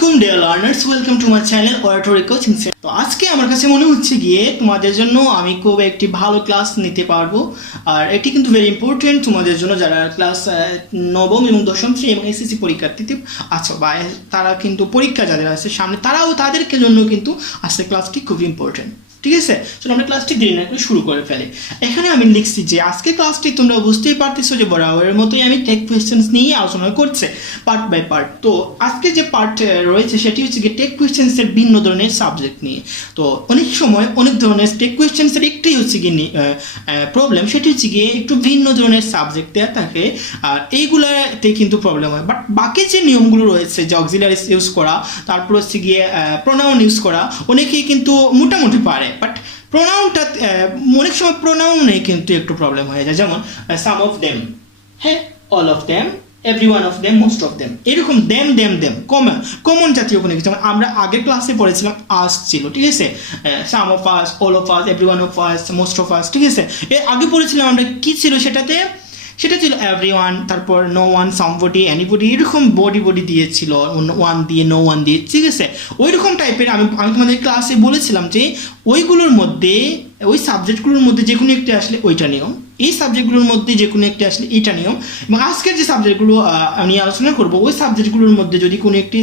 আসসালামাইকুম dear learners, welcome to my channel oratory coaching centre. তো আজকে আমার কাছে মনে হচ্ছে গিয়ে তোমাদের জন্য আমি খুব একটি ভালো ক্লাস নিতে পারবো। আর এটি কিন্তু ভেরি ইম্পর্টেন্ট তোমাদের জন্য যারা ক্লাস নবম এবং দশম শ্রেণী এবং এসএসসি পরীক্ষার্থী আছো বা তারা কিন্তু পরীক্ষা যাদের আছে সামনে তারাও তাদেরকে জন্য কিন্তু আজকে ক্লাসটি খুব ইম্পর্টেন্ট। ঠিক আছে, চলো আমরা ক্লাসটি দেরি না করে শুরু করে ফেলি। এখানে আমি লিখছি যে আজকে ক্লাসটি তোমরা বুঝতেই পারতেছো যে বরাবরের মতোই আমি টেক কোয়েশ্চেন্স নিয়ে আলোচনা করছে পার্ট বাই পার্ট। তো আজকে যে পার্ট রয়েছে সেটি হচ্ছে গিয়ে টেক কোয়েশ্চেন্সের ভিন্ন ধরনের সাবজেক্ট নিয়ে। তো অনেক সময় অনেক ধরনের টেক কোয়েশ্চেন্সের একটাই হচ্ছে গিয়ে প্রবলেম, সেটি হচ্ছে গিয়ে একটু ভিন্ন ধরনের সাবজেক্ট দেওয়া থাকে আর এইগুলাতে কিন্তু প্রবলেম হয়। বাট বাকি যে নিয়মগুলো রয়েছে যে অক্সিলারিস ইউজ করা, তারপর হচ্ছে গিয়ে প্রোনাউন ইউজ করা, অনেকেই কিন্তু মোটামুটি পারে। বাট প্রোনাউনটা অনেক সময় প্রোনাউনে কিন্তু একটু প্রবলেম হয়ে যায়, যেমন সাম অফ দেম, হ্যাঁ, all of them, every one of them, most of them, এরকম দেম দেম দেম কমন জাতীয় কোনো কিছু। যেমন আমরা আগের ক্লাসে পড়েছিলাম আস ছিল, ঠিক আছে, some of us, all of us, every one of us, most of us, ঠিক আছে। এর আগে পড়েছিলাম আমরা কি ছিল সেটা ছিল এভরি ওয়ান, তারপর নো ওয়ান, সামবডি, এনিবডি, এরকম বডি দিয়েছিল, ওয়ান দিয়ে, নো ওয়ান দিয়ে, ঠিক আছে। ওই রকম টাইপের আমি তোমাদের ক্লাসে বলেছিলাম যে ওইগুলোর মধ্যে, ওই সাবজেক্টগুলোর মধ্যে যে কোনো একটি আসলে ওইটা নিয়ম, এই সাবজেক্টগুলোর মধ্যে যে কোনো একটি আসলে এইটা নিয়ম। এবং আজকের যে সাবজেক্টগুলো আমি আলোচনা করবো ওই সাবজেক্টগুলোর মধ্যে যদি কোনো একটি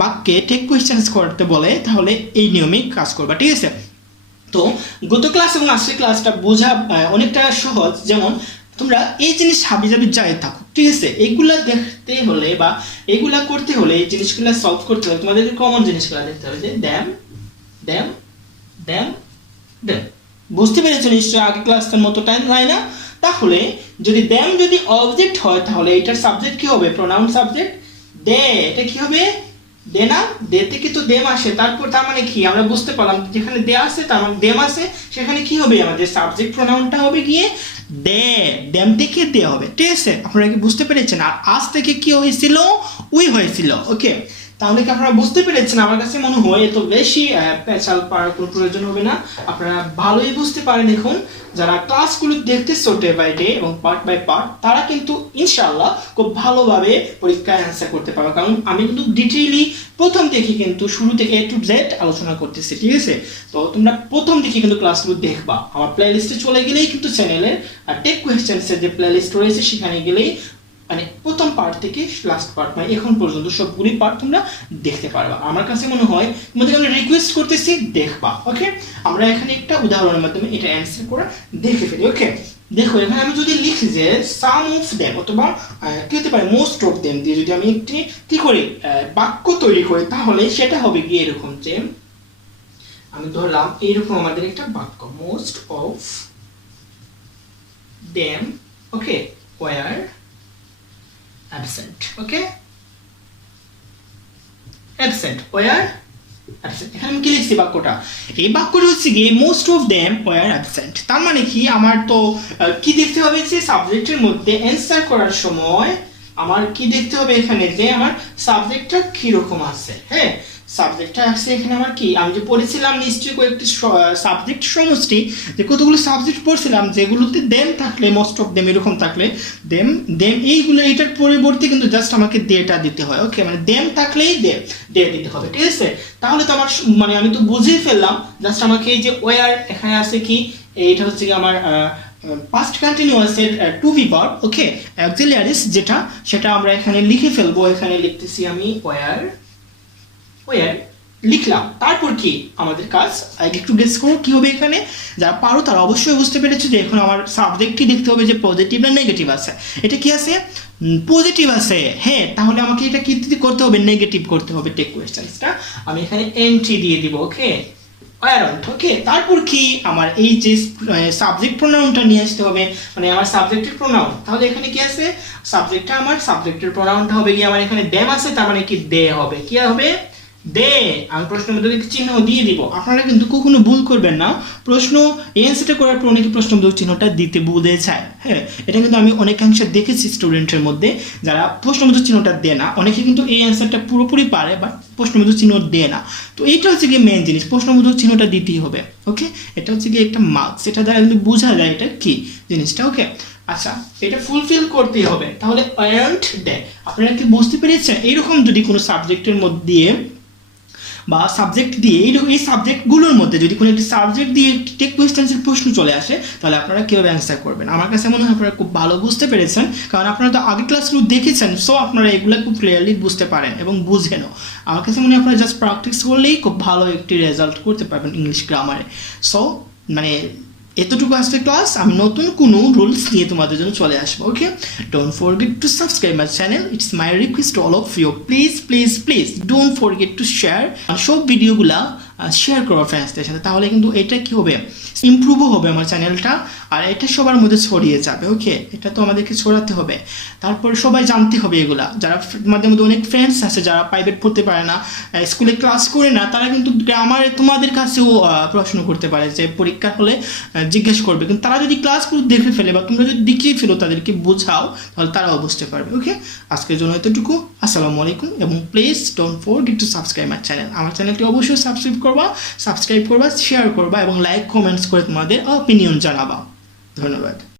বাক্যে টেক কোয়েশ্চেন্স করতে বলে তাহলে এই নিয়মেই কাজ করবা, ঠিক আছে। তো গত ক্লাস এবং আজকের ক্লাসটা বোঝা অনেকটা সহজ। যেমন তোমরা এই জিনিস হাবিজাবি যাই থাকো, ঠিক আছে, এইগুলা দেখতে হলে বা এইগুলা করতে হলে, এই জিনিসগুলো সলভ করতে হলে তোমাদেরকে কমন জিনিসগুলো দেখতে হবে, যে দ্যাম দ্যাম দ্যাম দ্যাম। বুঝতে পেরেছো নিশ্চয়ই, আগে ক্লাসটার মতো টাইম হয় না। তাহলে যদি দ্যাম যদি অবজেক্ট হয় তাহলে এটার সাবজেক্ট কি হবে? প্রোনাউন সাবজেক্ট দে। এটা কি হবে? দে না, দে থেকে তো দেম আসে, তারপর তার মানে কি আমরা বুঝতে পারলাম যেখানে দে আসে তার মানে দেম আসে, সেখানে কি হবে? আমাদের সাবজেক্ট প্রোনাউনটা হবে গিয়ে দে, দেম থেকে দে হবে, ঠিক আছে। আপনারা কি বুঝতে পেরেছেন? আর আজ থেকে কি হয়েছিল? উই হয়েছিল। ওকে, তাহলে কি আপনারা বুঝতে পেরেছেন? আমার কাছে মনে হয় এত বেশি পেঁচাল পাওয়ার কোনো প্রয়োজন হবে না, আপনারা ভালোই বুঝতে পারেন। এখন যারা ক্লাসগুলো দেখতেছো ডে বাই ডে এবং পার্ট বাই পার্ট, তারা কিন্তু ইনশাআল্লাহ খুব ভালোভাবে পরীক্ষায় অ্যান্সার করতে পারবে, কারণ আমি কিন্তু ডিটেইলি প্রথম থেকে কিন্তু শুরু থেকে এ টু জেড আলোচনা করতেছি, ঠিক আছে। তো তোমরা প্রথম থেকে কিন্তু ক্লাসগুলো দেখবা, আমার প্লে লিস্টে চলে গেলেই কিন্তু চ্যানেলের টেক কোয়েশ্চেন্সের যে প্লে লিস্ট রয়েছে সেখানে গেলেই মানে প্রথম পার্ট থেকে লাস্ট পার্ট মানে এখন পর্যন্ত সবগুলি পার্ট তোমরা দেখতে পারবা। আমার কাছে মনে হয় তোমাদের আমি রিকোয়েস্ট করতেছি দেখবা। ওকে, আমরা এখানে একটা উদাহরণের মাধ্যমে এটা অ্যান্সার করে দেখে ফেলি। ওকে, দেখো এখানে আমি যদি লিখি যে সাম অফ দেম অথবা কি হতে পারে মোস্ট অফ দেম দিয়ে যদি আমি একটি কি করি বাক্য তৈরি করি, তাহলে সেটা হবে গিয়ে এরকম যে আমি ধরলাম এইরকম আমাদের একটা বাক্য, most of them okay were absent. Okay, absent, where absent। এখানে আমি কি লিখছি বাক্যটা? এই বাক্যটা হচ্ছে গিয়ে most of them war absent. তার মানে কি আমার তো কি দেখতে হবে যে সাবজেক্টের মধ্যে অ্যান্সার করার সময় আমার কি দেখতে হবে এখানে যে আমার সাবজেক্টটা কি রকম আছে। হ্যাঁ, সাবজেক্টটা আছে এখানে আমার কি, আমি যে পড়েছিলাম নিশ্চয়ই কয়েকটি সাবজেক্ট সমষ্টি, যে কতগুলো সাবজেক্ট পড়ছিলাম যেগুলোতে দেম থাকলে, মোস্ট অফ দেম এরকম থাকলে দেম দেম এইগুলো, এটার পরিবর্তে কিন্তু জাস্ট আমাকে দেটা দিতে হয়। ওকে, মানে দেম থাকলেই দে দিতে হবে, ঠিক আছে। তাহলে তো আমার মানে আমি তো বুঝেই ফেললাম, জাস্ট আমাকে এই যে ওয়ার এখানে আছে কি, এইটা হচ্ছে কি আমার পাস্ট কন্টিনিউয়াসের to be verb. Okay, auxiliaries যেটা সেটা আমরা এখানে লিখে ফেলবো। এখানে লিখতেছি আমি ওয়ার লিখলাম, তারপর কি আমাদের কাজ আগে একটু গেস করো কি হবে এখানে। যারা পারো তারা অবশ্যই বুঝতে পেরেছো যে এখন আমার সাবজেক্টটি দেখতে হবে যে পজিটিভ না নেগেটিভ আছে। এটা কি আছে? পজিটিভ আছে। হ্যাঁ, তাহলে আমাকে এটা কি করতে হবে? নেগেটিভ করতে হবে টেক কোয়েশ্চেন্সটা। আমি এখানে এন্ট্রি দিয়ে দিব। ওকে, ওকে, তারপর কি আমার এই যে সাবজেক্ট প্রোনাউনটা নিয়ে আসতে হবে, মানে আমার সাবজেক্টের প্রোনাউন। তাহলে এখানে কি আছে? সাবজেক্টটা আমার সাবজেক্টের প্রোনাউনটা হবে কি আমার এখানে দেম আছে, তার মানে কি দে হবে। কি হবে? দে। আমি প্রশ্নের মধ্যে চিহ্ন দিয়ে দিব। আপনারা কিন্তু কখনো ভুল করবেন না, প্রশ্ন এনসারটা করার পর অনেকে প্রশ্নবোধক চিহ্নটা দিতে ভুলে যায়। হ্যাঁ, এটা কিন্তু আমি অনেকাংশে দেখেছি স্টুডেন্টের মধ্যে যারা প্রশ্নবোধক চিহ্নটা দেয় না। অনেকে কিন্তু এই অ্যান্সারটা পুরোপুরি পারে বাট প্রশ্নবোধক চিহ্ন দেয় না। তো এইটা হচ্ছে গিয়ে মেন জিনিস, প্রশ্নবোধক চিহ্নটা দিতেই হবে। ওকে, এটা হচ্ছে গিয়ে একটা মার্কস, এটা দ্বারা কিন্তু বোঝা যায় এটা কি জিনিসটা। ওকে, আচ্ছা, এটা ফুলফিল করতে হবে। তাহলে আর্নড ডে, আপনারা কি বুঝতে পেরেছেন? এইরকম যদি কোনো সাবজেক্টের মধ্যে দিয়ে বা সাবজেক্ট দিয়ে এই সাবজেক্টগুলোর মধ্যে যদি কোনো একটি সাবজেক্ট দিয়ে টেক কোয়েশ্চেন্সের প্রশ্ন চলে আসে, তাহলে আপনারা কীভাবে অ্যান্সার করবেন? আমার কাছে মনে হয় আপনারা খুব ভালো বুঝতে পেরেছেন, কারণ আপনারা তো আগের ক্লাসগুলো দেখেছেন, সো আপনারা এগুলো খুব ক্লিয়ারলি বুঝতে পারেন এবং বুঝেনও। আমার কাছে মনে হয় আপনারা জাস্ট প্র্যাকটিস করলেই খুব ভালো একটি রেজাল্ট করতে পারবেন ইংলিশ গ্রামারে। সো মানে এতটুকু আজকে ক্লাস, আমি নতুন কোনো রুলস নিয়ে তোমাদের জন্য চলে আসবো। Okay, don't forget to subscribe my channel, it's my request to all of you, please please please don't forget to share. সব ভিডিওগুলা শেয়ার করো ফ্রেন্ডসদের সাথে, তাহলে কিন্তু এটা কি হবে, ইমপ্রুভও হবে আমার চ্যানেলটা, আর এটা সবার মধ্যে ছড়িয়ে যাবে। ওকে, এটা তো আমাদেরকে ছড়াতে হবে, তারপর সবাই জানতে হবে এগুলা। যারা আমাদের মধ্যে অনেক ফ্রেন্ডস আছে যারা প্রাইভেট পড়তে পারে না, স্কুলে ক্লাস করে না, তারা কিন্তু গ্রামার তোমাদের কাছেও প্রশ্ন করতে পারে, যে পরীক্ষা হলে জিজ্ঞেস করবে, কিন্তু তারা যদি ক্লাসগুলো দেখে ফেলে বা তোমরা যদি দেখিয়ে ফেলো, তাদেরকে বোঝাও, তাহলে তারাও বুঝতে পারবে। ওকে, আজকের জন্য এতটুকু। আসসালামু আলাইকুম, এবং please don't forget to subscribe my channel. আমার চ্যানেলটি অবশ্যই সাবস্ক্রাইব করবা, শেয়ার করবা এবং লাইক কমেন্টস করে তোমাদের অপিনিয়ন জানাবা। ধন্যবাদ।